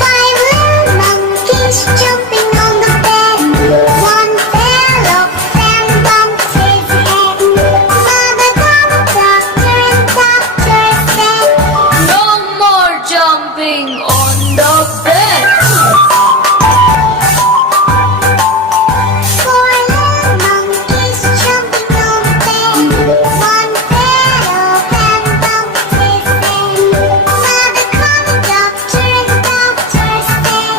Five little monkeys jumping on the bed. One fell off and bumped his head. Mother called the doctor and doctor said, No more jumping on the bed. Four little monkeys jumping on the bed. One fell off and bumped his head. Mother called the doctor and doctor said,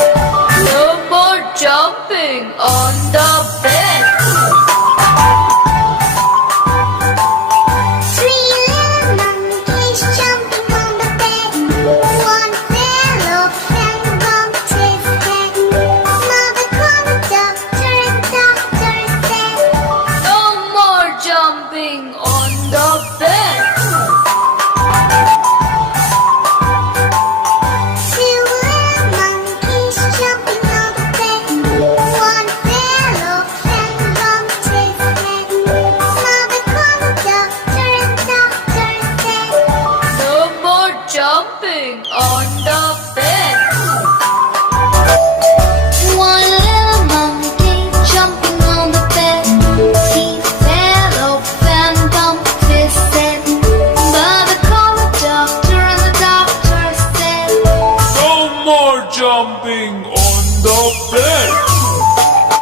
No more jumping on the bed. Three little monkeys jumping on the bed. One fell off and bumped his head. Mother called the doctor and doctor said, No more jumping on the bed. Two little monkeys jumping on the bed. One fell off and bumped his head. Mother called the doctor and doctor said, No more jumping on the bed.